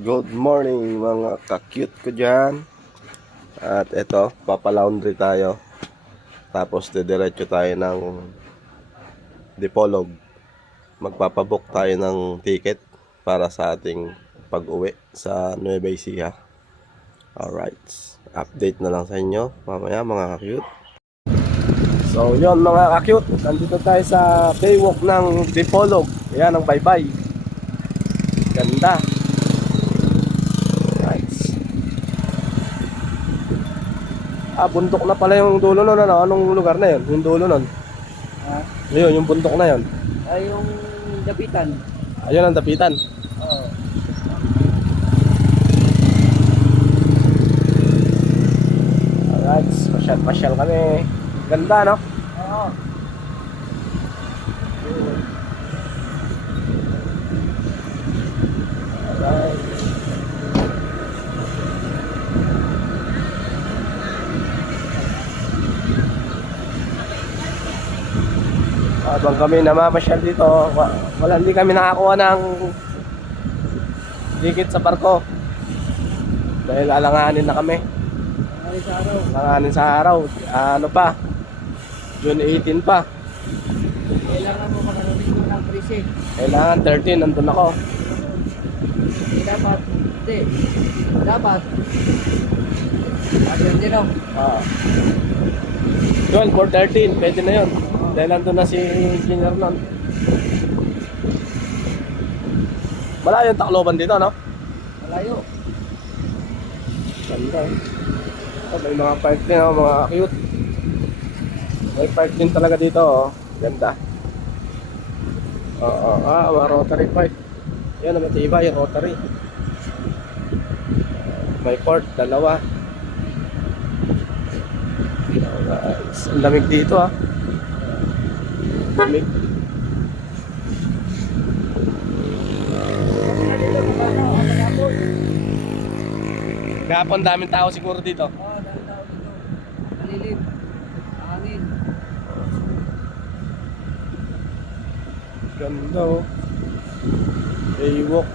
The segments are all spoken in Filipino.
Good morning mga ka-cute ko dyan. At eto, papalaundry tayo. Tapos didiretso tayo ng Dipolog. Magpapabook tayo ng ticket para sa ating pag-uwi sa Nueva Ecija. Alright, update na lang sa inyo mamaya mga ka-cute. So yun mga ka-cute, nandito tayo sa Baywalk ng Dipolog. Ayan ang bye-bye. Ganda. Bundok na pala yung dulo nun, ano? Anong lugar na yun? Yung dulo nun? Ayun, yung bundok na yun. Ay, yung Dapitan. Ayun ang Dapitan. Oo. Alright, pasyal kami. Ganda, no? Oo. Alright. Habang kami namamasyal dito, hindi kami nakakuha ng ticket sa barko. Dahil alanganin na kami. Ay, sa araw. Alanganin sa araw. Ano pa? June 18 pa. Kailangan mo makarating doon ng 13. Kailangan 13, nandun ako. Dapat. Hindi. Dapat. Ayun din, no? 12 or 13, pwede na yun. Dahil nandun na si engineer nun. Malayo yung Tacloban dito, no? Malayo. Ganda. May mga park din, oh, mga cute. May park din talaga dito, oh. Ganda. Oo, mga Rotary Park. Yan, matibay yung Rotary. May court, dalawa. Alright. Ang lamig dito, ah. Lamig. Gapon, daming tao siguro dito. Oo, dami tao dito. Malilim. Hangin. Ganda, oh. Baywalk.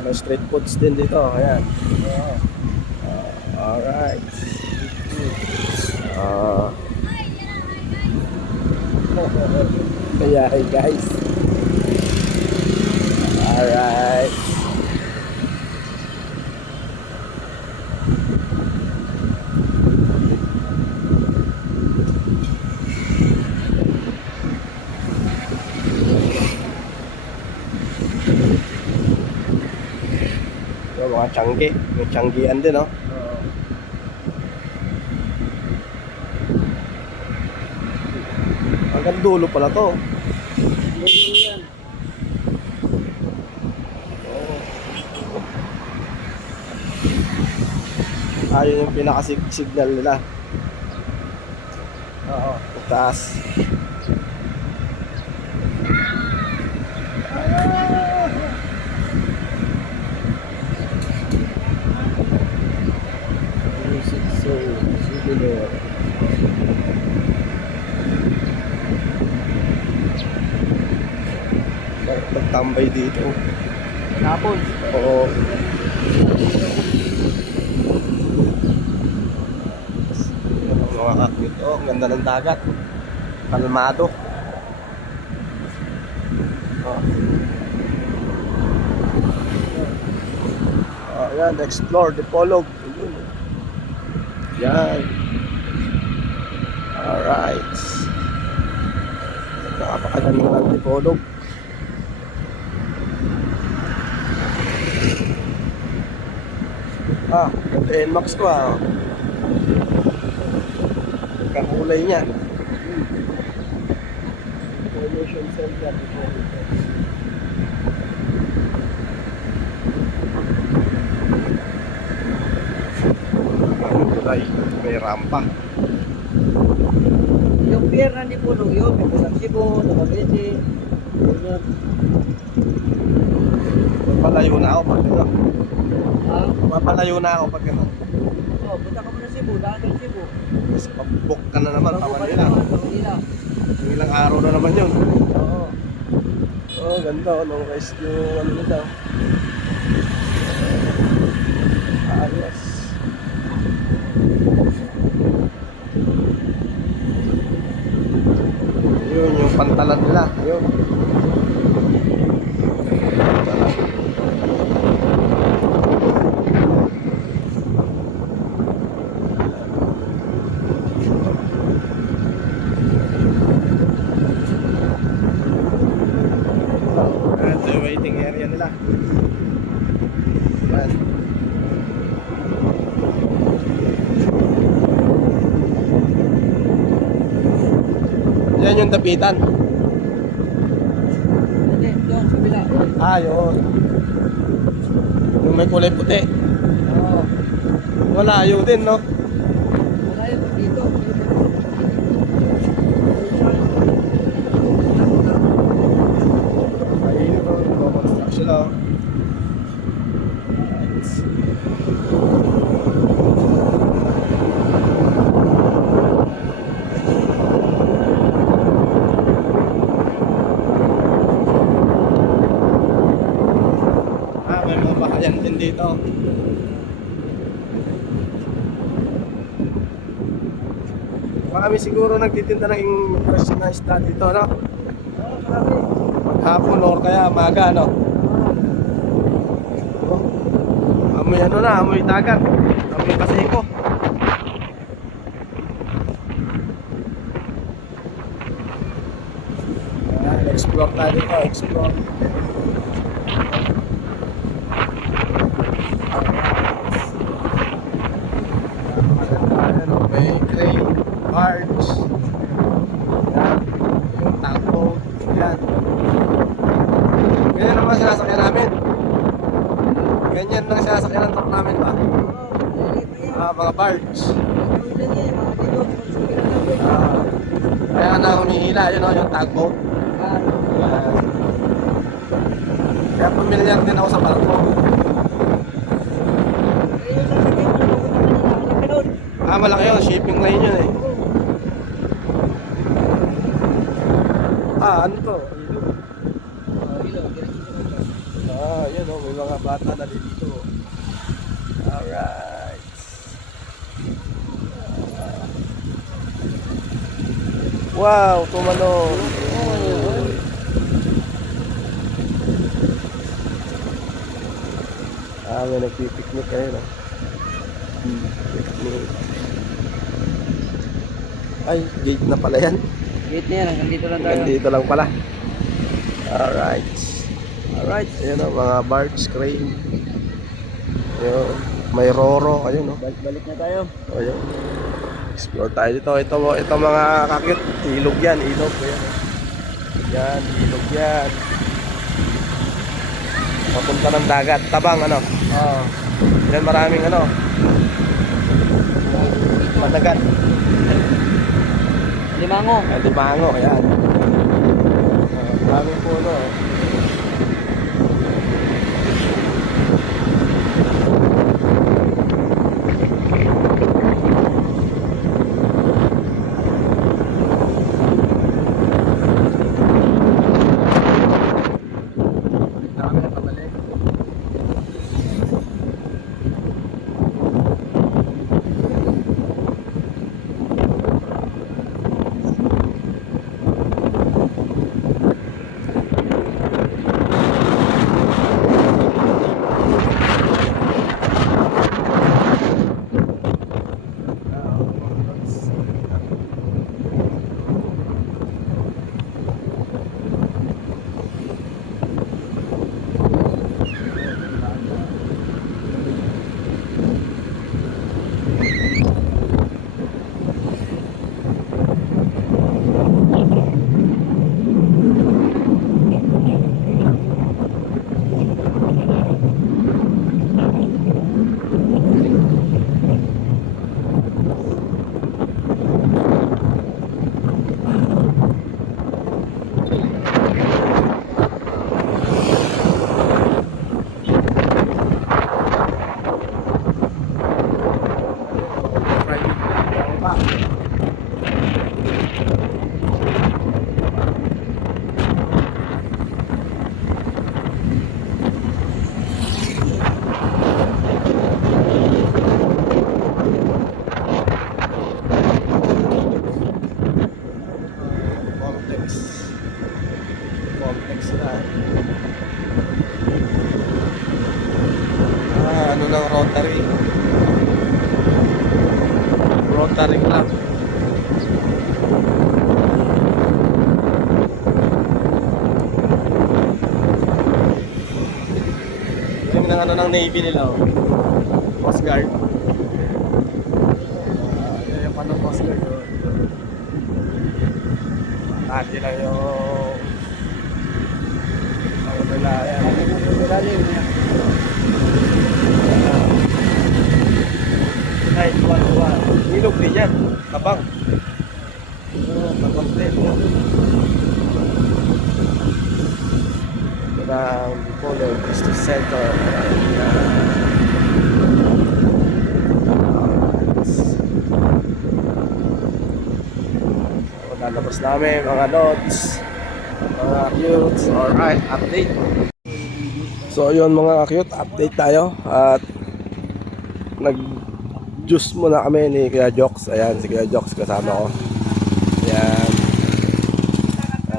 May street foods din dito. Ayan. Alright. Kaya, hey guys. Alright. So, mga tiyanggi. May tiyanggian din, no? Oo. Hanggang dulo pala to. Dulo yan. Ayun yung pinaka-signal nila. Oo. Taas. So, souvenir. Nagtambay dito. Napol. Oo. Mga kakit. Oh, ang ganda ng dagat. Kalmado. Oh. Ayan, explore Dipolog. Yan. Alright. Napakaganda ng Dipolog. Ganda NMAX ko, ah. Kakulay niya. Information center. Kulay. May rampa. Yung pier na Dipolog yun, may Pulang Cebu, Cavite. Ganyan. Papalayo na ako pag gano'n. Ha? Papalayo na ako pag gano'n. Oh, punta ka muna Cebu, daan ng Cebu. Kasi pabook ka na naman, Bago pa ka Manila. naman, Manila. Ilang araw na naman yun. Oo. Oh, ganda. Nung rest yung ano nito. Ayos. Yun, yung pantalan nila. Yun. Pantalan. Ito yung waiting area nila. Yan. Yan yung tapitan. Hindi, doon, sa bila. Ah, yun. Yung may kulay puti. Oo. Malayo din, no? Wala yun, dito. Ayun, kumonstruct sila. May mga bahayan din dito. Marami siguro nagtitinda ng fresh na isda dito, no? Oo, marami. Maghapon or kaya maga, no? Amoy ano na, amoy dagat. Amoy Pasiko. Explore tayo dito, explore. Ano, may crane, barge. Yan, yung tugboat. Yan. Ganyan naman sinasakyan namin. Ganyan lang sinasakyan ng truck namin ba? Mga barge. Kaya na humihila, yun o, yung tugboat. Yan. Kaya pamilyar din ako sa barko. Malaki yun, shipping line yun eh. Ano to? Yun o, may mga bata na dito. Alright. Wow, tumalon. May nagpipiknik kayo na. Picnic. Ay, gate na pala yan. Gate na yan, hanggang dito lang tayo. Hanggang dito lang pala. Alright. Alright, ayun o, mga barge, crane. Ayun, may roro, ayun o. Balik na tayo. Ayun. Explore tayo dito. Ito mga kakit, ilog yan, ilog. Ayan. Yan, ilog yan. Papunta ng dagat, tabang ano. Oo. Yan maraming ano. Managat. Limango. Limango, ayan. Maraming puno. Dami na pabalik. Rotary Club. Yung ng ano ng Navy nila, oh. Coast Guard. Yung ano Coast Guard, oh. Hati lang yung ano nila, yan. Ano nila yun, yan. Ay, tuwa. Ilog din yan. Tabang. Tabang din. Ito na ang Dipolo Business Center. So, lalabas namin mga lods, mga cutes. Alright, update. So yun mga cute, update tayo. At nag-juice muna kami ni Kuya Jox. Ayan, si Kuya Jox kasama ko. Ayan.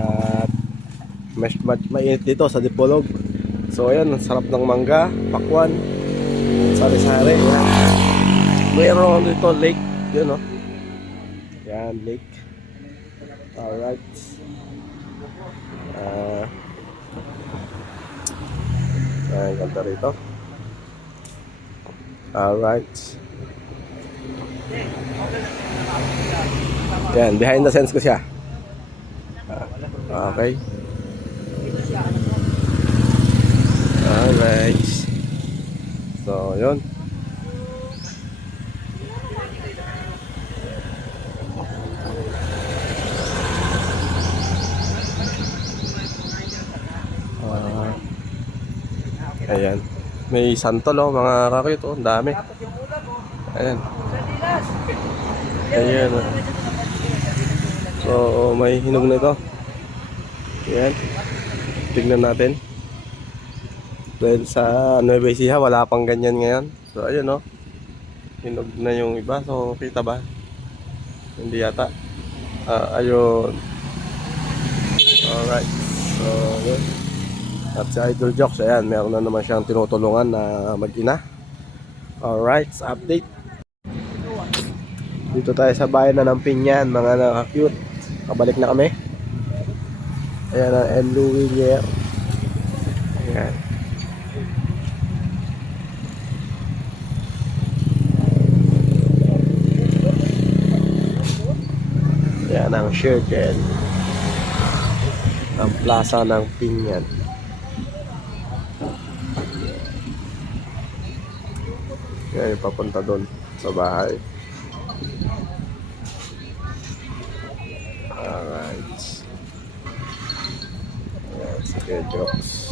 At mainit dito sa Dipolog. So ayan, ang sarap ng mangga, pakwan, sari-sari. Ayan. Mayroon dito lake. Yun, oh. Ayan, lake. Alright. Ayan, ganda rito. Alright. Yan, behind the scenes ko siya. Okay. Alright. So, yun. Ayan. May santol, oh, mga kakit, oh. Ang dami. Ayan. Ayan. Oh. So, may hinog na ito. Ayan. Tignan natin. Dahil sa Nueva Ecija, wala pang ganyan ngayon. So, ayun, oh. Hinog na yung iba. So, kita ba? Hindi yata. Ayun. Alright. So, yun. At si Idol Jox, ayan, meron na naman siyang tinutulungan na mag-ina. Alright, update. Dito tayo sa bayan na ng Pinyan, mga naka-cute. Kabalik na kami. Ayan ang M. Louis Lier. Ayan. Ayan ang Shirken. Ang plaza ng Pinyan. Kaya papunta doon sa bahay. Alright. Ayan, sige, jokes.